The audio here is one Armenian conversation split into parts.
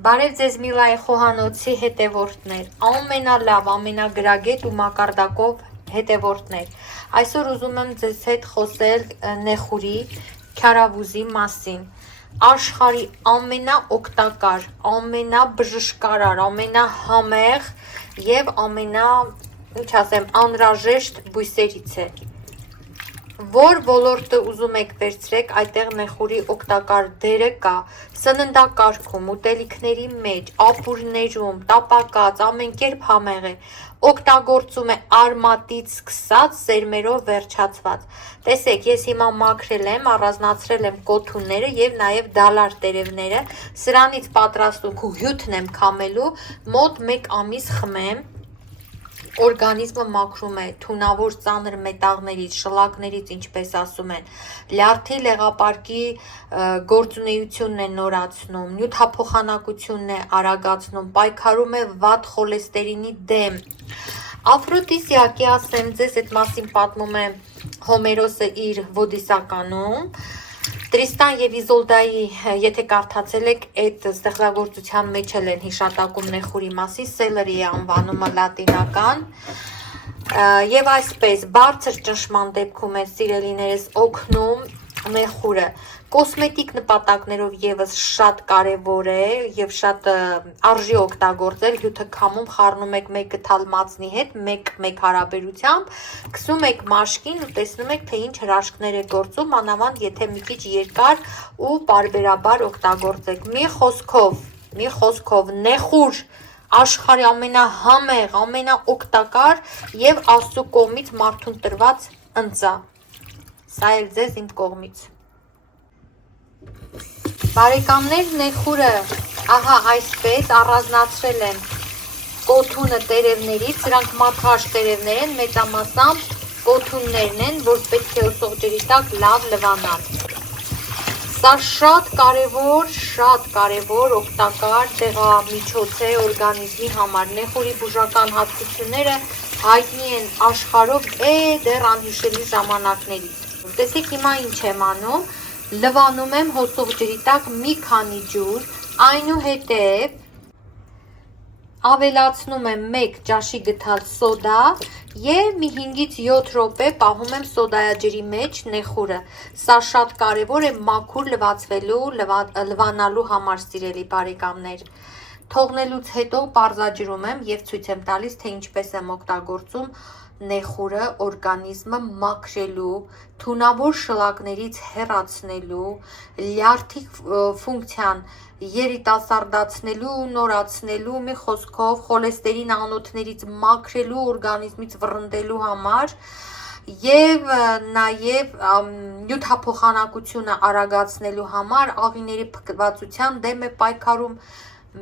Բարև ձեզ Միլայի խոհանոցի հետևորդներ, ամենալավ, ամենագրագետ ու մակարդակով հետևորդներ։ Այսօր ուզում եմ ձեզ հետ խոսել նեխուրի, քյարավուզի մասին։ Աշխարհի ամենաօգտակար, ամենաբժշկարար, ամենահամեղ եւ անհրաժեշտ բույսերից է։ Որ ոլորտը ուզում եք վերցրեք, այդտեղ նեխուրի օգտակար դերը կա սննդակարգում, ուտելիքների մեջ, ապուրներում, տապակած, ամեն կերպ համեղ է, օգտագործում է արմատից սկսած, սերմերով վերջացված։ Տեսեք, ես հիմա մաքրել եմ, առանձնացրել եմ կոթունները եւ նաեւ դալար տերևները, սրանից պատրաստում հյութն եմ քամելու, մոտ 1 ամիս խմեմ։ Օրգանիզմը մաքրում է թունավոր ծանր մետաղներից, շլակներից, ինչպես ասում են, լյարդի լեղապարկի գործունեությունն է նորացնում, նյութափոխանակությունն է արագացնում, պայքարում է վատ խոլեստերինի դեմ։ Աֆրոդիսիակ է, ասեմ ձեզ, այդ մասին պատմում է Հոմերոսը իր Ոդիսականում։ Տրիստան եւ Իզոլդայի, եթե կարդացել եք, այդ ստեղծագործության մեջ են հիշատակում նեխուրի մասին, սելերի է անվանումը լատինական։ Եվ այսպես, բարձր ճնշման դեպքում է սիրելիներս օգնում նեխուրը։ Կոսմետիկ նպատակներով եւս շատ կարեւոր է եւ շատ արժի օգտագործել, հյութը քամում, խառնում եք մեկ գթալ մածնի հետ, մեկ հարաբերությամբ, քսում եք մաշկին ու տեսնում եք, թե ինչ հրաշքներ է գործում, մանավանդ եթե մի քիչ երկար ու պարբերաբար օգտագործեք։ Մի խոսքով նեխուր աշխարհի ամենահամեղ, ամենաօգտակար եւ Աստծո կողմից մարդուն տրված ընծա։ Սա էլ ձեզ իմ կողմից։ Բարեկամներ, նեխուրը, ահա այսպես առանձնացրել եմ կոթունը տերևներից, սրանք մաքրած տերևներ են, մեծամասամբ կոթուններն են, որ պետք է ոսող ջրի տակ լավ լվանալ։ Սա շատ կարևոր օգտակար դեղամիջոց է օրգանիզմի համար։ Նեխուրի բուժական հատկությունները հայտնի են աշխարհով դեռ անհիշելի ժամանակներից։ Տեսեք հիմա ինչ եմ անում, լվանում եմ հոսող ջրի տակ մի քանի ջուր, այնուհետև ավելացնում եմ 1 ճաշի գթալ սոդա եւ մի 5-ից 7 րոպե պահում եմ սոդայաջրի մեջ նեխուրը։ Սա շատ կարեւոր է մաքուր լվանալու համար, սիրելի բարեկամներ։ Թողնելուց հետո պարզաջրում եմ եւ ցույց եմ տալիս, թե ինչպես եմ օգտագործում նեխուրը օրգանիզմը մաքրելու, թունավոր շլակներից հեռացնելու, լյարդի ֆունկցիան երիտասարդացնելու, նորացնելու, մի խոսքով խոլեստերին անոթներից մաքրելու, օրգանիզմից վռնդելու համար եւ նաեւ նյութափոխանակությունը արագացնելու համար, աղիների փքվածության դեմ է պայքարում։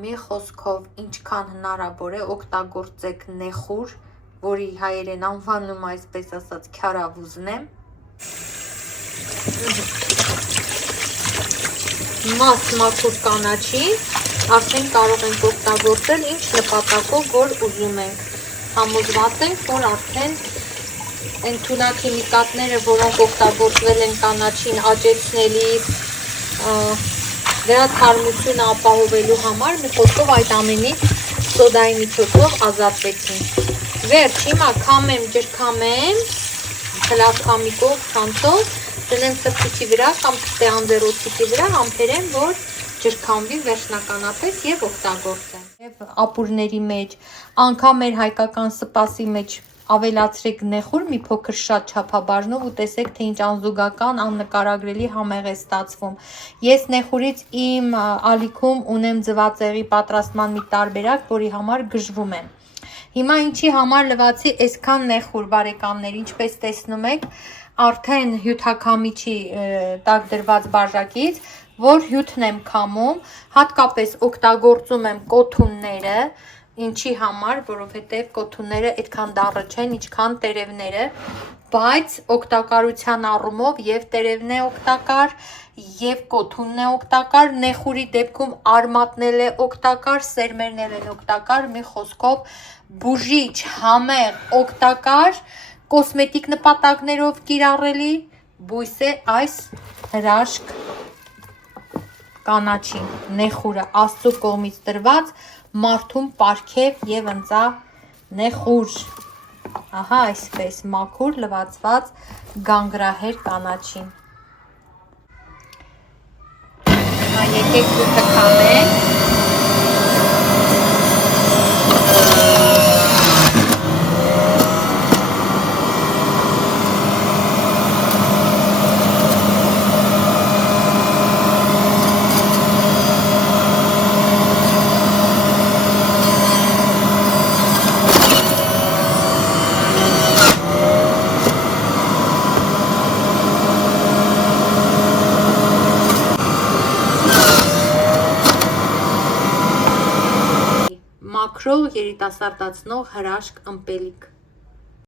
Մի խոսքով, ինչքան հնարավոր է օգտագործեք նեխուր, որի հայերեն անվանում այսպես ասած քյարավուզն է։ Մաքուր կանաչի, արդեն կարող ենք օգտագործել ինչ նպատակով, որ ուզում ենք։ Համոզված ենք, որ արդեն այն թունաքիմիկատները, որոնք օգտագործվել են կանաչին աճեցնելիս, դրա թարմությունը ապահովելու համար, մի խոսքով այդ ամենից սոդայի միջոցով ազատվեցին։ Վերջ, հիմա քամեմ, ջրքամեմ, խլացքամիկով, ցանցով, դնեմ սրբիչի վրա կամ անձեռոցիկի վրա, համբերեմ, որ ջրքամվի վերջնականապես եւ օգտագործեմ։ Եվ ապուրների մեջ, անգամ մեր հայկական սպասի մեջ ավելացրեք նեխուր մի փոքր շատ չափաբաժնով ու տեսեք, թե ինչ անզուգական, աննկարագրելի համեղ է ստացվում։ Ես նեխուրից իմ ալիքում ունեմ ձվածեղի պատրաստման մի տարբերակ, որի համար գժվում եմ։ Հիմա ինչի համար լվացի այսքան նեխուր, բարեկամներ, ինչպես տեսնում եք, արդեն հյութաքամիչի տակ դրված բաժակից, որ հյութն եմ քամում, հատկապես օգտագործում եմ կոթունները, ինչի համար, որովհետև կոթունները այդքան դառը չեն, ինչքան տերևները, բայց օգտակարության առումով եւ տերևն է օգտակար, եւ կոթունն է օգտակար, նեխուրի դեպքում արմատն է օգտակար, սերմերն են օգտակար, մի խոսքով բուժիչ, համեղ, օգտակար, կոսմետիկ նպատակներով կիրառելի բույս է այս հրաշք կանաչին, նեխուրը Աստծո կողմից տրված մարդուն պարգև եւ ընծա նեխուր։ Ահա այսպես մաքուր լվացված գանգրահեր կանաչին։ Եկեք դուքը քամենք։ Մաքրող, երիտասարդացնող հրաշք ըմպելիք։